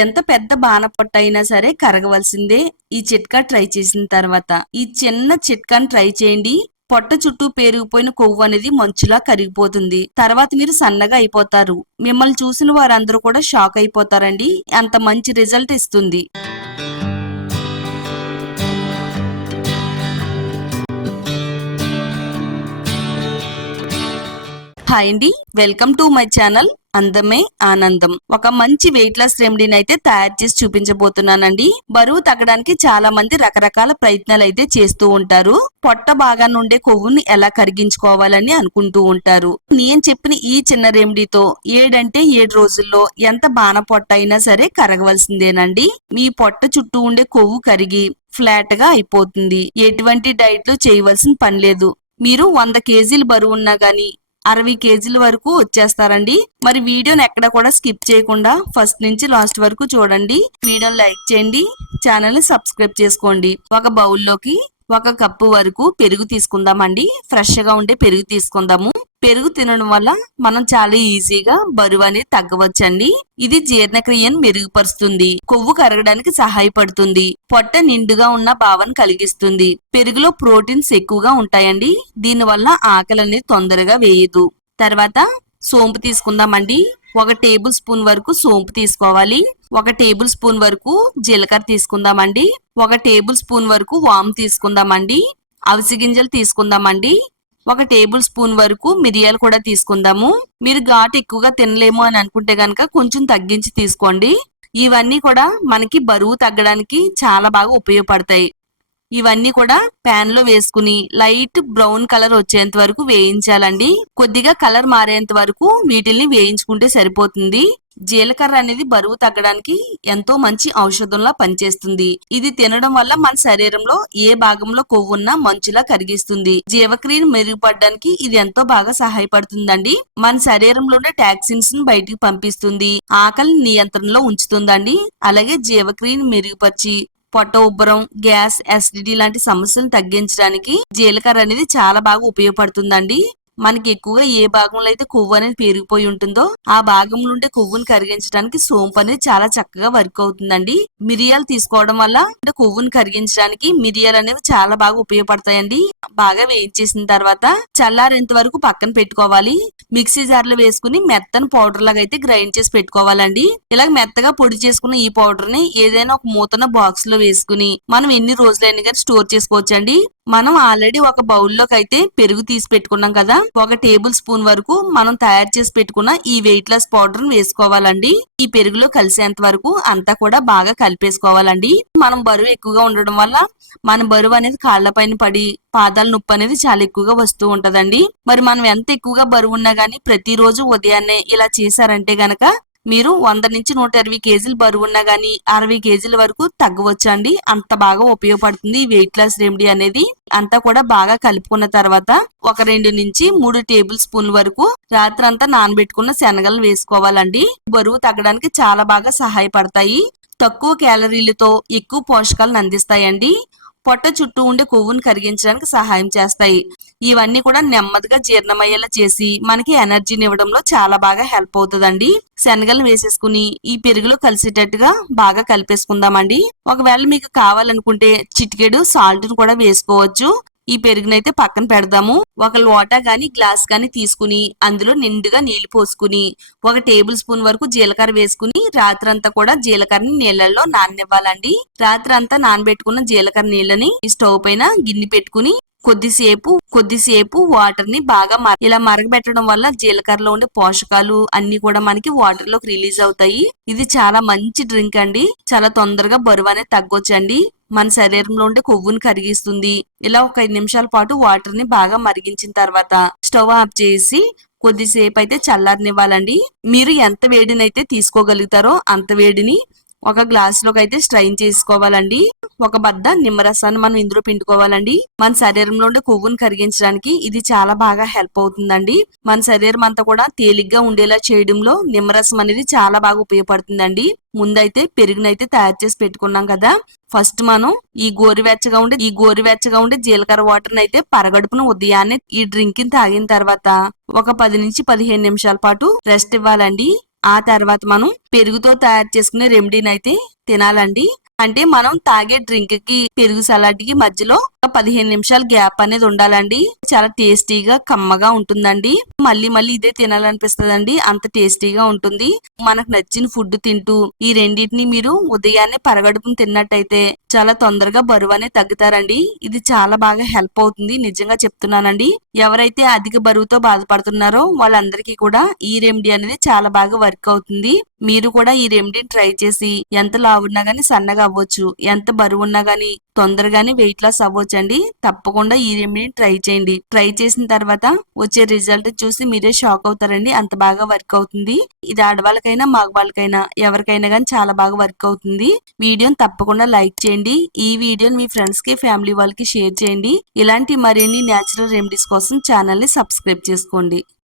ఎంత పెద్ద బాణపొట్ట అయినా సరే కరగవలసిందే ఈ చిట్కా ట్రై చేసిన తర్వాత. ఈ చిన్న చిట్కాని ట్రై చేయండి. పొట్ట చుట్టూ పేరుకుపోయిన కొవ్వు అనేది మంచులా కరిగిపోతుంది. తర్వాత మీరు సన్నగా అయిపోతారు. మిమ్మల్ని చూసిన వారందరూ కూడా షాక్ అయిపోతారండి. అంత మంచి రిజల్ట్ ఇస్తుంది. హాయ్ అండి, వెల్కమ్ టు మై ఛానల్ అందమే ఆనందం. ఒక మంచి వెయిట్ లాస్ రెమెడీని అయితే తయారు చేసి చూపించబోతున్నానండి. బరువు తగ్గడానికి చాలా మంది రకరకాల ప్రయత్నాలు అయితే చేస్తూ ఉంటారు. పొట్ట బాగా నుండే కొవ్వుని ఎలా కరిగించుకోవాలని అనుకుంటూ ఉంటారు. నేను చెప్పిన ఈ చిన్న రెమెడీతో 7 రోజుల్లో ఎంత బాణ పొట్ట అయినా సరే కరగవలసిందేనండి. మీ పొట్ట చుట్టూ ఉండే కొవ్వు కరిగి ఫ్లాట్ గా అయిపోతుంది. ఎటువంటి డైట్లు చేయవలసిన పని లేదు. మీరు 100 కేజీలు బరువు ఉన్నా గానీ 60 కేజీల వరకు వచ్చేస్తారండి. మరి వీడియోని ఎక్కడ కూడా స్కిప్ చేయకుండా ఫస్ట్ నుంచి లాస్ట్ వరకు చూడండి. వీడియోని లైక్ చేయండి, ఛానల్ ని సబ్స్క్రైబ్ చేసుకోండి. ఒక బౌల్లోకి 1 కప్పు వరకు పెరుగు తీసుకుందామండి. ఫ్రెష్ గా ఉండే పెరుగు తీసుకుందాము. పెరుగు తినడం వల్ల మనం చాలా ఈజీగా బరువు అనేది తగ్గవచ్చండి. ఇది జీర్ణక్రియను మెరుగుపరుస్తుంది, కొవ్వు కరగడానికి సహాయపడుతుంది, పొట్ట నిండుగా ఉన్న భావన కలిగిస్తుంది. పెరుగులో ప్రోటీన్స్ ఎక్కువగా ఉంటాయండి. దీనివల్ల ఆకలి అనేది తొందరగా వేయదు. తర్వాత సోంపు తీసుకుందామండి. 1 టేబుల్ స్పూన్ వరకు సోంపు తీసుకోవాలి. 1 టేబుల్ స్పూన్ వరకు జీలకర్ర తీసుకుందామండి. 1 టేబుల్ స్పూన్ వరకు వాము తీసుకుందామండి. అవిసె గింజలు తీసుకుందామండి. 1 టేబుల్ స్పూన్ వరకు మిరియాలు కూడా తీసుకుందాము. మీరు ఘాటు ఎక్కువగా తినలేము అని అనుకుంటే గనక కొంచెం తగ్గించి తీసుకోండి. ఇవన్నీ కూడా మనకి బరువు తగ్గడానికి చాలా బాగా ఉపయోగపడతాయి. ఇవన్నీ కూడా ప్యాన్ లో వేసుకుని లైట్ బ్రౌన్ కలర్ వచ్చేంత వరకు వేయించాలండి. కొద్దిగా కలర్ మారేంత వరకు వీటిల్ని వేయించుకుంటే సరిపోతుంది. జీలకర్ర అనేది బరువు తగ్గడానికి ఎంతో మంచి ఔషధంలా పనిచేస్తుంది. ఇది తినడం వల్ల మన శరీరంలో ఏ భాగంలో కొవ్వున్నా మంచులా కరిగిస్తుంది. జీవక్రియను మెరుగుపడడానికి ఇది ఎంతో బాగా సహాయపడుతుందండి. మన శరీరంలోనే టాక్సిన్స్ ని బయటికి పంపిస్తుంది. ఆకలిని నియంత్రణలో ఉంచుతుందండి. అలాగే జీవక్రియను మెరుగుపరిచి పొట్ట ఉబ్బరం, గ్యాస్, అసిడిటీ లాంటి సమస్యలను తగ్గించడానికి జీలకర్ర అనేది చాలా బాగా ఉపయోగపడుతుందండి. మనకి ఎక్కువగా ఏ భాగంలో అయితే కొవ్వు అనేది పెరిగిపోయి ఉంటుందో ఆ భాగం నుండి కొవ్వును కరిగించడానికి సోంపు అనేది చాలా చక్కగా వర్క్ అవుతుందండి. మిరియాలు తీసుకోవడం వల్ల కొవ్వును కరిగించడానికి మిరియాలు అనేవి చాలా బాగా ఉపయోగపడతాయండి. బాగా వేయించేసిన తర్వాత చల్లారేంత వరకు పక్కన పెట్టుకోవాలి. మిక్సీ జార్ లో వేసుకుని మెత్తని పౌడర్ లాగా అయితే గ్రైండ్ చేసి పెట్టుకోవాలండి. ఇలా మెత్తగా పొడి చేసుకున్న ఈ పౌడర్ ని ఏదైనా ఒక మూతన బాక్స్ లో వేసుకుని మనం ఎన్ని రోజులైనా కానీ స్టోర్ చేసుకోవచ్చండి. మనం ఆల్రెడీ ఒక బౌల్లోకి అయితే పెరుగు తీసి పెట్టుకున్నాం కదా, 1 టేబుల్ స్పూన్ వరకు మనం తయారు చేసి పెట్టుకున్న ఈ వెయిట్ లాస్ పౌడర్ వేసుకోవాలండి. ఈ పెరుగులో కలిసేంత వరకు అంతా కూడా బాగా కలిపేసుకోవాలండి. మనం బరువు ఎక్కువగా ఉండడం వల్ల మన బరువు అనేది కాళ్ల పైన పడి పాదాల నొప్పి అనేది చాలా ఎక్కువగా వస్తూ ఉంటదండి. మరి మనం ఎంత ఎక్కువగా బరువు ఉన్నా గానీ ప్రతిరోజు ఉదయాన్నే ఇలా చేశారంటే గనక మీరు 100 నుంచి 120 కేజీలు బరువు ఉన్నా గానీ 60 కేజీల వరకు తగ్గవచ్చండి. అంత బాగా ఉపయోగపడుతుంది ఈ వెయిట్ లాస్ రెమెడీ అనేది. అంతా కూడా బాగా కలుపుకున్న తర్వాత ఒక 2 నుంచి 3 టేబుల్ స్పూన్ వరకు రాత్రంతా నానబెట్టుకున్న శనగలను వేసుకోవాలండి. బరువు తగ్గడానికి చాలా బాగా సహాయపడతాయి. తక్కువ క్యాలరీలతో ఎక్కువ పోషకాలను అందిస్తాయండి. పొట్ట చుట్టూ ఉండే కొవ్వును కరిగించడానికి సహాయం చేస్తాయి. ఇవన్నీ కూడా నెమ్మదిగా జీర్ణమయ్యేలా చేసి మనకి ఎనర్జీని ఇవ్వడంలో చాలా బాగా హెల్ప్ అవుతుందండి. శనగలు వేసేసుకుని ఈ పెరుగులో కలిసేటట్టుగా బాగా కలిపేసుకుందామండి. ఒకవేళ మీకు కావాలనుకుంటే చిటికెడు సాల్ట్ కూడా వేసుకోవచ్చు. ఈ పెరుగునైతే పక్కన పెడదాము. 1 లోటా గాని గ్లాస్ గాని తీసుకుని అందులో నిండుగా నీళ్లు పోసుకుని 1 టేబుల్ స్పూన్ వరకు జీలకర్ర వేసుకుని రాత్రంతా కూడా జీలకర్రని నీళ్లలో నాననివ్వాలండి. రాత్రంతా నానబెట్టుకున్న జీలకర్ర నీళ్ళని స్టవ్ పైన గిన్నె పెట్టుకుని కొద్దిసేపు వాటర్ ని బాగా ఇలా మరగబెట్టడం వల్ల జీలకర్రలో ఉండే పోషకాలు అన్ని కూడా మనకి వాటర్ లోకి రిలీజ్ అవుతాయి. ఇది చాలా మంచి డ్రింక్ అండి. చాలా తొందరగా బరువు అనేది తగ్గొచ్చండి. మన శరీరంలో ఉండే కొవ్వును కరిగిస్తుంది. ఇలా ఒక 5 నిమిషాల పాటు వాటర్ ని బాగా మరిగించిన తర్వాత స్టవ్ ఆఫ్ చేసి కొద్దిసేపు అయితే చల్లారనివ్వాలండి. మీరు ఎంత వేడినైతే తీసుకోగలుగుతారో అంత వేడిని ఒక గ్లాస్ లోకి అయితే స్ట్రైన్ చేసుకోవాలండి. 1 బద్ద నిమ్మరసాన్ని మనం ఇందులో పిండుకోవాలండి. మన శరీరంలో ఉండే కొవ్వును కరిగించడానికి ఇది చాలా బాగా హెల్ప్ అవుతుందండి. మన శరీరం అంతా కూడా తేలిగ్గా ఉండేలా చేయడంలో నిమ్మరసం అనేది చాలా బాగా ఉపయోగపడుతుందండి. ముందైతే పెరుగునైతే తయారు చేసి పెట్టుకున్నాం కదా, ఫస్ట్ మనం ఈ గోరువెచ్చగా ఉండే జీలకర్ర వాటర్ అయితే పరగడుపున ఉదయాన్నే ఈ డ్రింక్ ని తాగిన తర్వాత ఒక 10 నుంచి 15 నిమిషాల పాటు రెస్ట్ ఇవ్వాలండి. ఆ తర్వాత మనం పెరుగుతో తయారు చేసుకునే రెమెడీని అయితే తినాలండి. అంటే మనం తాగే డ్రింక్ కి పెరుగు సలాడ్ కి మధ్యలో ఒక 15 నిమిషాలు గ్యాప్ అనేది ఉండాలండి. చాలా టేస్టీగా కమ్మగా ఉంటుందండి. మళ్ళీ మళ్ళీ ఇదే తినాలనిపిస్తదండి. అంత టేస్టీగా ఉంటుంది. మనకు నచ్చిన ఫుడ్ తింటూ ఈ రెండింటిని మీరు ఉదయాన్నే పరగడుపున తిన్నట్టయితే చాలా తొందరగా బరువు అనేది తగ్గుతారండి. ఇది చాలా బాగా హెల్ప్ అవుతుంది. నిజంగా చెప్తున్నానండి. ఎవరైతే అధిక బరువుతో బాధపడుతున్నారో వాళ్ళందరికీ కూడా ఈ రెమెడీ అనేది చాలా బాగా వర్క్ అవుతుంది. మీరు కూడా ఈ రెమెడీని ట్రై చేసి ఎంత లావున్నా గానీ సన్నగా అవ్వచ్చు. ఎంత బరువున్నా గానీ తొందరగానే వెయిట్ లాస్ అవ్వచ్చు అండి. తప్పకుండా ఈ రెమెడీని ట్రై చేయండి. ట్రై చేసిన తర్వాత వచ్చే రిజల్ట్ చూసి మీరే షాక్ అవుతారండి. అంత బాగా వర్క్ అవుతుంది. ఇది ఆడవాళ్ళకైనా మగవాళ్ళకైనా ఎవరికైనా గానీ చాలా బాగా వర్క్ అవుతుంది. వీడియోని తప్పకుండా లైక్ చేయండి. ఈ వీడియోని మీ ఫ్రెండ్స్ కి ఫ్యామిలీ వాళ్ళకి షేర్ చేయండి. ఇలాంటి మరిన్ని న్యాచురల్ రెమెడీస్ కోసం ఛానల్ ని సబ్స్క్రైబ్ చేసుకోండి.